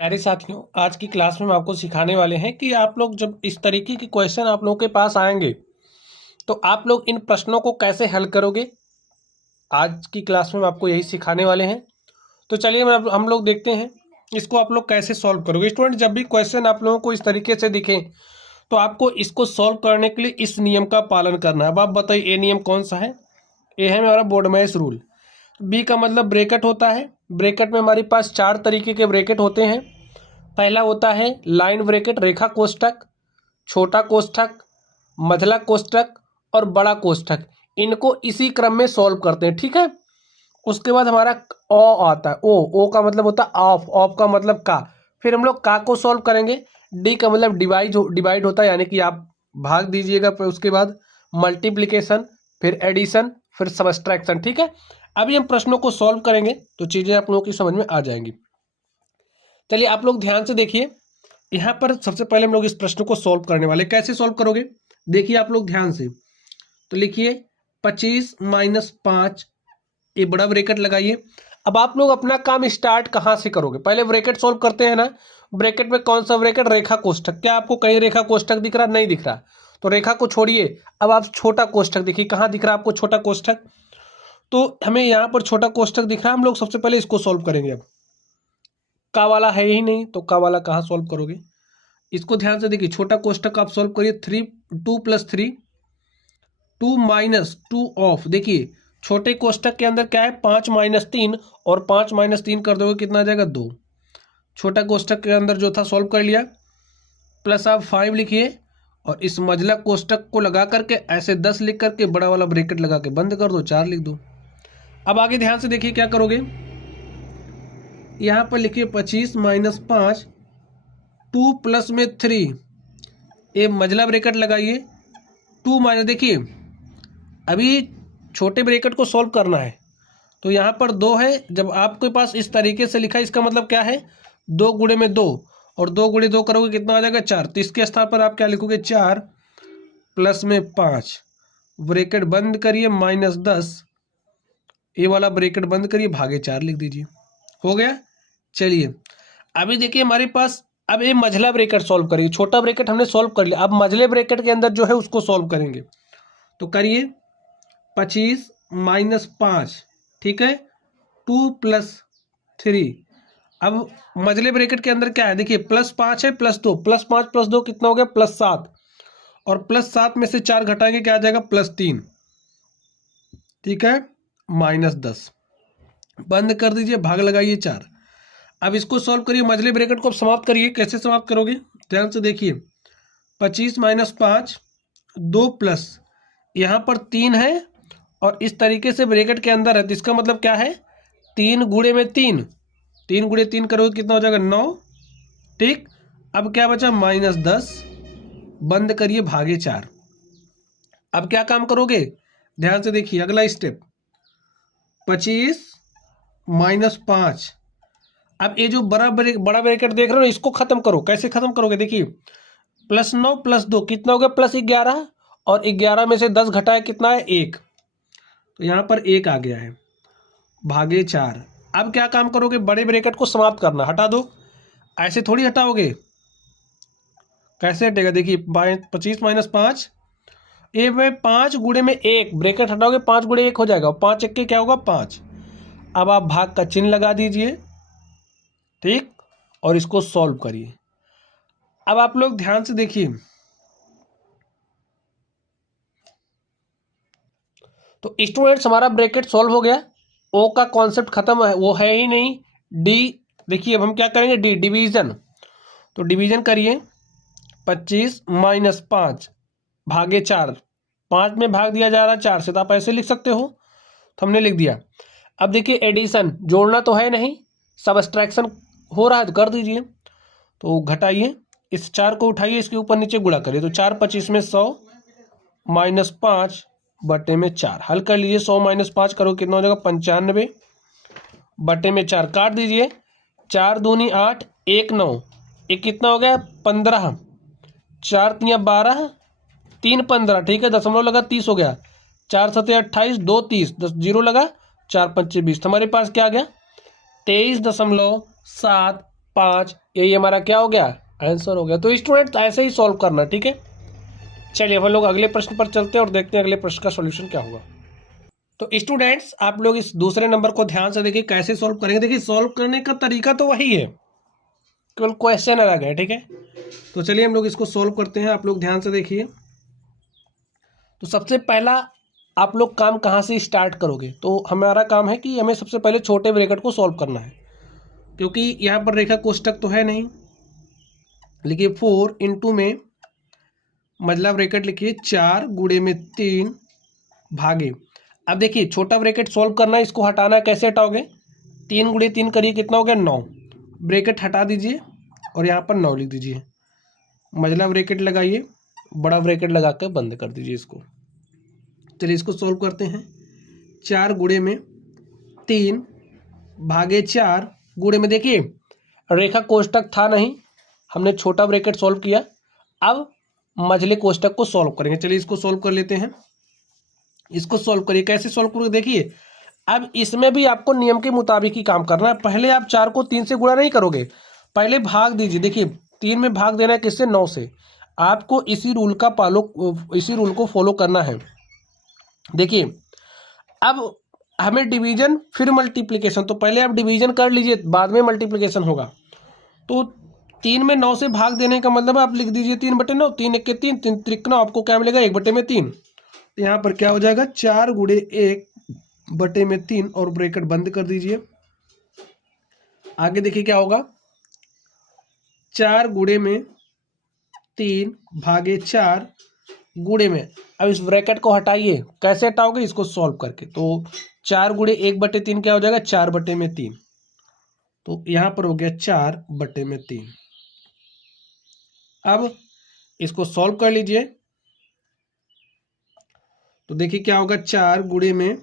प्यारे साथियों, आज की क्लास में हम आपको सिखाने वाले हैं कि आप लोग जब इस तरीके के क्वेश्चन आप लोगों के पास आएंगे तो आप लोग इन प्रश्नों को कैसे हल करोगे। आज की क्लास में हम आपको यही सिखाने वाले हैं। तो चलिए हम लोग देखते हैं इसको आप लोग कैसे सॉल्व करोगे। स्टूडेंट, जब भी क्वेश्चन आप लोगों को इस तरीके से दिखे तो आपको इसको सॉल्व करने के लिए इस नियम का पालन करना है। अब आप बताइए, ये नियम कौन सा है। ये है हमारा बोर्डमैस रूल। बी का मतलब ब्रैकेट होता है। ब्रैकेट में हमारे पास चार तरीके के ब्रैकेट होते हैं। पहला होता है लाइन ब्रैकेट, रेखा कोष्ठक, छोटा कोष्ठक, मझला कोष्ठक और बड़ा कोष्ठक। इनको इसी क्रम में सॉल्व करते हैं, ठीक है। उसके बाद हमारा ओ आता है। ओ का मतलब होता है ऑफ, ऑफ का मतलब का। फिर हम लोग का को सॉल्व करेंगे। डी का मतलब डिवाइड होता है, यानी कि आप भाग दीजिएगा। फिर उसके बाद मल्टीप्लिकेशन, फिर एडिशन, फिर सबट्रैक्शन, ठीक है। अभी हम प्रश्नों को सॉल्व करेंगे तो चीज़ें आप लोगों की समझ में आ जाएंगी। चलिए आप लोग ध्यान से देखिए। यहाँ पर सबसे पहले हम लोग इस प्रश्न को सॉल्व करने वाले। कैसे सॉल्व करोगे, देखिए आप लोग ध्यान से। तो लिखिए 25 - 5, ये बड़ा ब्रैकेट लगाइए। अब आप लोग अपना काम स्टार्ट कहाँ से करोगे, पहले ब्रैकेट सॉल्व करते हैं ना। ब्रैकेट में कौन सा ब्रैकेट, रेखा कोष्ठक। क्या आपको कहीं रेखा कोष्ठक दिख रहा, नहीं दिख रहा। तो रेखा को छोड़िए, अब आप छोटा कोष्ठक देखिए, कहाँ दिख रहा आपको छोटा कोष्ठक। तो हमें यहाँ पर छोटा कोष्ठक दिख रहा है। हम लोग सबसे पहले इसको सॉल्व करेंगे। अब का वाला है ही नहीं तो का वाला कहाँ सॉल्व करोगे। इसको ध्यान से देखिए, छोटा कोष्ठक आप सॉल्व करिए। 2 + 3, 2 - 2 ऑफ। देखिए छोटे कोष्ठक के अंदर क्या है, 5 - 3, और 5 - 3 कर दोगे कितना आ जाएगा, 2। छोटा कोष्ठक के अंदर जो था सॉल्व कर लिया। प्लस आप 5 लिखिए, और इस मझला कोष्ठक को लगा करके ऐसे 10 लिख करके बड़ा वाला ब्रैकेट लगा के बंद कर दो, 4 लिख दो। अब आगे ध्यान से देखिए क्या करोगे। यहाँ पर लिखिए 25 - 5, 2 प्लस में 3, ये मझला ब्रैकेट लगाइए। 2 माइनस, देखिए अभी छोटे ब्रैकेट को सॉल्व करना है तो यहाँ पर 2 है। जब आपके पास इस तरीके से लिखा है, इसका मतलब क्या है, 2 गुणे में 2, और 2 गुणे 2 करोगे कितना आ जाएगा, 4। तो इसके स्थान पर आप क्या लिखोगे, 4 प्लस में 5, ब्रैकेट बंद करिए, -10, ये वाला ब्रैकेट बंद करिए, भागे 4 लिख दीजिए। हो गया। चलिए अभी देखिए हमारे पास, अब ये मझला ब्रैकेट सॉल्व करिए। छोटा ब्रैकेट हमने सॉल्व कर लिया, अब मझले ब्रैकेट के अंदर जो है उसको सॉल्व करेंगे। तो करिए 25 - 5, ठीक है, 2 + 3। अब मझले ब्रैकेट के अंदर क्या है, देखिए +5 है, +2, +5 + 2 कितना हो गया, +7, और +7 में से 4 घटाएंगे क्या आ जाएगा, +3, ठीक है, -10। बंद कर दीजिए, भाग लगाइए 4। अब इसको सॉल्व करिए, मझले ब्रैकेट को अब समाप्त करिए। कैसे समाप्त करोगे, ध्यान से देखिए। 25 - 5, 2 प्लस, यहाँ पर 3 है, और इस तरीके से ब्रैकेट के अंदर है, तो इसका मतलब क्या है, 3 गुणे में 3, 3 गुणे 3 करोगे कितना हो जाएगा, 9, ठीक। अब क्या बचा, -10, बंद करिए, भागे 4। अब क्या काम करोगे, ध्यान से देखिए अगला स्टेप। 25 - 5, अब ये जो बड़ा ब्रैकेट देख रहे हो, इसको खत्म करो। कैसे खत्म करोगे, देखिए +9 + 2 कितना हो गया, +11, और 11 में से 10 घटाए कितना है, 1। तो यहाँ पर 1 आ गया है, भागे 4। अब क्या काम करोगे, बड़े ब्रैकेट को समाप्त करना, हटा दो। ऐसे थोड़ी हटाओगे, कैसे हटेगा, देखिए 25 - 5, ये में 5 गुणे में 1, ब्रैकेट हटाओगे 5 गुणे 1 हो जाएगा, 5 1 के क्या होगा, 5। अब आप भाग का चिन्ह लगा दीजिए, ठीक, और इसको सॉल्व करिए। अब आप लोग ध्यान से देखिए, तो स्टूडेंट्स हमारा ब्रैकेट सॉल्व हो गया। ओ का कॉन्सेप्ट खत्म है, वो है ही नहीं। डी देखिए, अब हम क्या करेंगे, डी डिवीजन। तो डिवीजन करिए, 25 - 5 भागे 4, 5 में भाग दिया जा रहा है 4 से, तो आप ऐसे लिख सकते हो। तो हमने लिख दिया। अब देखिए एडिशन, जोड़ना तो है नहीं, सबट्रैक्शन हो रहा है, तो कर दीजिए। तो घटाइए, इस 4 को उठाइए, इसके ऊपर नीचे गुणा करिए। तो 4 25 में 100, -5 बटे में 4, हल कर लीजिए। 100 - 5 करो कितना हो जाएगा, 95 बटे में 4, काट दीजिए। 4 दूनी 8, 1 9, ये कितना हो गया, 15, 4 तियाँ 12, 3 15, ठीक है, दशमलव लगा 30 हो गया। 4 7 28, 2 30, 10 जीरो लगा, 4 5 20। हमारे पास क्या आ गया, 23.7 5, यही हमारा क्या हो गया, आंसर हो गया। तो स्टूडेंट ऐसे ही सॉल्व करना, ठीक है। चलिए हम लोग अगले प्रश्न पर चलते हैं और देखते हैं अगले प्रश्न का सॉल्यूशन क्या होगा। तो स्टूडेंट्स आप लोग इस दूसरे नंबर को ध्यान से देखिए कैसे सॉल्व करेंगे। देखिए सॉल्व करने का तरीका तो वही है, केवल क्वेश्चन अलग है, ठीक है। तो चलिए हम लोग इसको सॉल्व करते हैं, आप लोग ध्यान से देखिए। तो सबसे पहला आप लोग काम कहाँ से स्टार्ट करोगे, तो हमारा काम है कि हमें सबसे पहले छोटे ब्रैकेट को सॉल्व करना है, क्योंकि यहाँ पर रेखा कोष्टक तो है नहीं। लिखिए 4 इंटू में मतलब ब्रैकेट लिखिए 4 गुणे में 3 भागे। अब देखिए छोटा ब्रैकेट सॉल्व करना है, इसको हटाना है, कैसे हटाओगे, 3 गुणे 3 करिए, कितना हो गया 9, ब्रैकेट हटा दीजिए और यहाँ पर 9 लिख दीजिए। मझला ब्रैकेट लगाइए, बड़ा ब्रैकेट लगा कर बंद कर दीजिए इसको। चलिए इसको सॉल्व करते हैं। 4 गुणे में 3 भागे 4 गुणे में, देखिए रेखा कोष्टक था नहीं, हमने छोटा ब्रैकेट सॉल्व किया। अब मझले कोष्टक को सॉल्व करेंगे। चलिए इसको सॉल्व कर लेते हैं। इसको सॉल्व करिए, कैसे सॉल्व करोगे देखिए। अब इसमें भी आपको नियम के मुताबिक ही काम करना है। पहले आप 4 को 3 से गुणा नहीं करोगे, पहले भाग दीजिए। देखिए 3 में भाग देना है किससे, 9 से। आपको इसी रूल को फॉलो करना है। देखिए अब हमें डिवीजन फिर मल्टीप्लिकेशन, तो पहले आप डिवीजन कर लीजिए, बाद में मल्टीप्लिकेशन होगा। तो 3 में 9 से भाग देने का मतलब आप लिख दीजिए 3/9, 3 1 के 3, 3 3 आपको क्या मिलेगा 1/3। यहाँ पर क्या हो जाएगा 4 गुणे 1/3 और ब्रैकेट बंद कर दीजिए। आगे देखिए क्या होगा, 4 गुणे में 3 भागे 4 गुणे में, अब इस ब्रैकेट को हटाइए, कैसे हटाओगे, इसको सॉल्व करके। तो 4 गुणे 1/3 क्या हो जाएगा 4/3, तो यहाँ पर हो गया 4/3। अब इसको सॉल्व कर लीजिए, तो देखिए क्या होगा 4 गुणे में,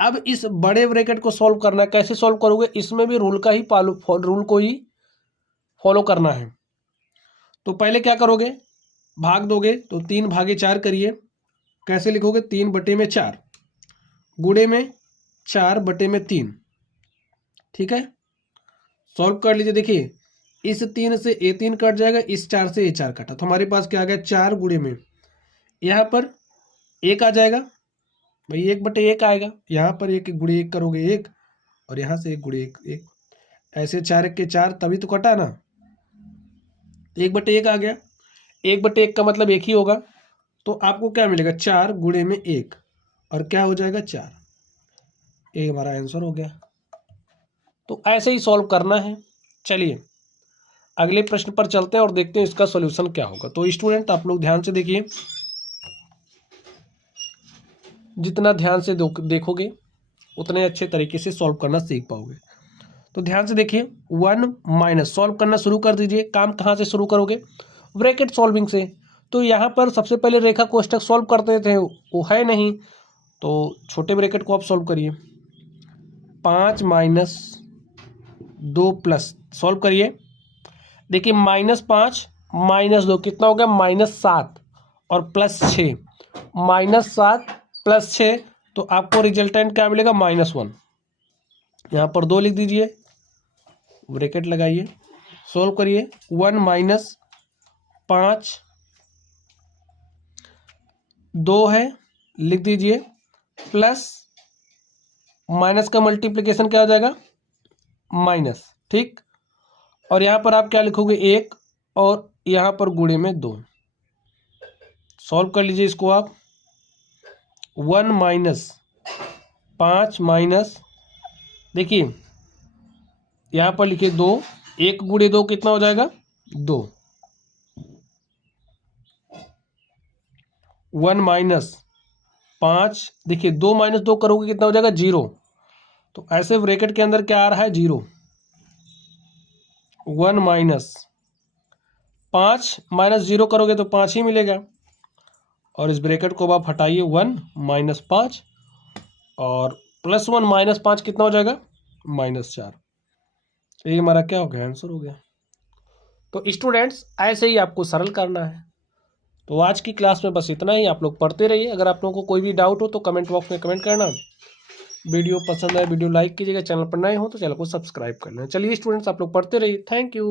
अब इस बड़े ब्रैकेट को सॉल्व करना है, कैसे सॉल्व करोगे, इसमें भी रूल को ही फॉलो करना है। तो पहले क्या करोगे, भाग दोगे, तो 3 भागे 4 करिए, कैसे लिखोगे 3/4 गुणे में 4/3, ठीक है। सॉल्व कर लीजिए। देखिए इस 3 से ये 3 कट जाएगा, इस 4 से ये 4 कटा, तो हमारे पास क्या आ गया 4 गुणे में, यहाँ पर 1 आ जाएगा भाई, 1/1 आएगा। यहाँ पर 1 गुणे 1 करोगे 1, और यहाँ से 1 गुणे 1 1, ऐसे 4 1 के 4, तभी तो कटा ना, 1/1 आ गया। 1/1 का मतलब 1 ही होगा, तो आपको क्या मिलेगा 4 गुणे में 1, और क्या हो जाएगा 4, ये हमारा आंसर हो गया। तो ऐसे ही सॉल्व करना है। चलिए अगले प्रश्न पर चलते हैं और देखते हैं इसका सॉल्यूशन क्या होगा। तो स्टूडेंट आप लोग ध्यान से देखिए, जितना ध्यान से देखोगे उतने अच्छे तरीके से सॉल्व करना सीख पाओगे। तो ध्यान से देखिए, 1 माइनस सॉल्व करना शुरू कर दीजिए। काम कहाँ से शुरू करोगे, ब्रैकेट सॉल्विंग से। तो यहाँ पर सबसे पहले रेखा कोष्टक सॉल्व करते थे, वो है नहीं, तो छोटे ब्रैकेट को आप सॉल्व करिए। 5 माइनस 2 प्लस, सॉल्व करिए। देखिए -5 -2 कितना हो गया -7, और +6, -7 +6, तो आपको रिजल्टेंट क्या मिलेगा -1। यहाँ पर 2 लिख दीजिए, ब्रैकेट लगाइए, सॉल्व करिए। 1 माइनस 5 2 है, लिख दीजिए, प्लस माइनस का मल्टीप्लिकेशन क्या हो जाएगा माइनस, ठीक। और यहाँ पर आप क्या लिखोगे 1, और यहाँ पर गुणे में 2। सॉल्व कर लीजिए इसको आप। 1 माइनस 5 माइनस, देखिए यहाँ पर लिखिए 2, 1 गुणे 2 कितना हो जाएगा 2। 1 माइनस 5, देखिए 2 माइनस 2 करोगे कितना हो जाएगा 0, तो ऐसे ब्रैकेट के अंदर क्या आ रहा है 0। 1 माइनस 5 माइनस 0 करोगे तो 5 ही मिलेगा, और इस ब्रैकेट को आप हटाइए, 1 माइनस 5 और +1 -5 कितना हो जाएगा -4। ये हमारा क्या हो गया आंसर हो गया। तो स्टूडेंट्स ऐसे ही आपको सरल करना है। तो आज की क्लास में बस इतना ही, आप लोग पढ़ते रहिए। अगर आप लोगों को कोई भी डाउट हो तो कमेंट बॉक्स में कमेंट करना। वीडियो पसंद आए वीडियो लाइक कीजिएगा, चैनल पर नए हो तो चैनल को सब्सक्राइब कर लें। चलिए स्टूडेंट्स आप लोग पढ़ते रहिए। Thank you.